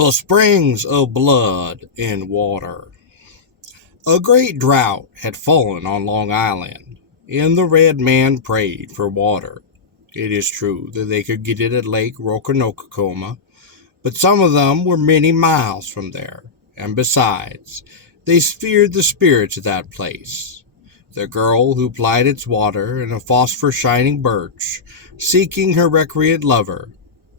The springs of blood and water. A great drought had fallen on Long Island, and the red man prayed for water. It is true that they could get it at Lake Rokanokakoma, but some of them were many miles from there, and besides, they feared the spirits of that place. The girl who plied its water in a phosphor-shining birch, seeking her recreant lover,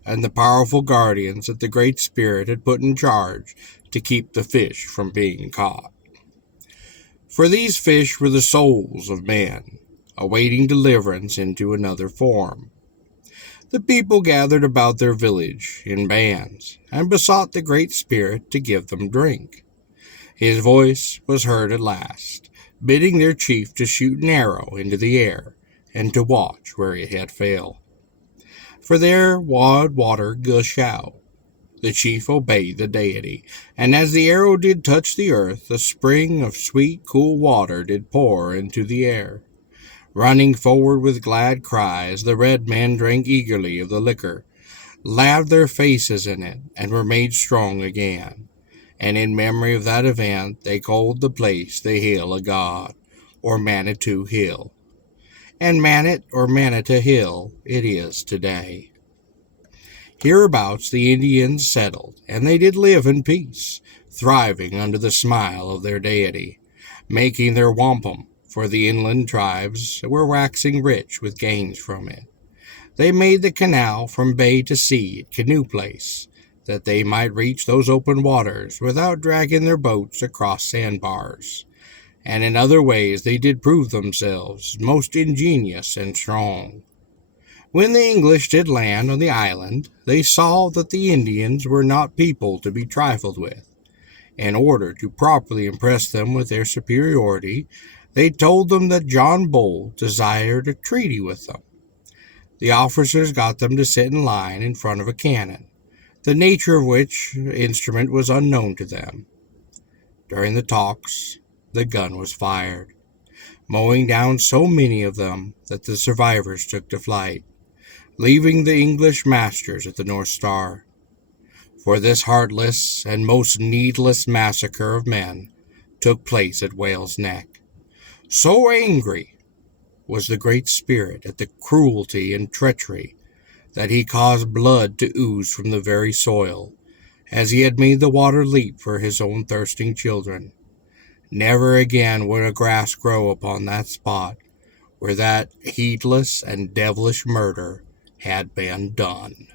and the powerful guardians that the Great Spirit had put in charge to keep the fish from being caught. For these fish were the souls of men, awaiting deliverance into another form. The people gathered about their village in bands and besought the Great Spirit to give them drink. His voice was heard at last, bidding their chief to shoot an arrow into the air and to watch where it had failed. For there would water gush out. The chief obeyed the deity, and as the arrow did touch the earth, a spring of sweet, cool water did pour into the air. Running forward with glad cries, the red men drank eagerly of the liquor, laved their faces in it, and were made strong again. And in memory of that event, they called the place the Hill of God, or Manitou Hill. And Manit or Manitou Hill it is today. Hereabouts the Indians settled, and they did live in peace, thriving under the smile of their deity, making their wampum, for the inland tribes were waxing rich with gains from it. They made the canal from bay to sea at Canoe Place, that they might reach those open waters without dragging their boats across sandbars. And in other ways they did prove themselves most ingenious and strong. When the English did land on the island, they saw that the Indians were not people to be trifled with. In order to properly impress them with their superiority, they told them that John Bull desired a treaty with them. The officers got them to sit in line in front of a cannon, the nature of which instrument was unknown to them. During the talks, the gun was fired, mowing down so many of them that the survivors took to flight, leaving the English masters at the North Star. For this heartless and most needless massacre of men took place at Whale's Neck. So angry was the Great Spirit at the cruelty and treachery that he caused blood to ooze from the very soil, as he had made the water leap for his own thirsting children. Never again would a grass grow upon that spot where that heedless and devilish murder had been done.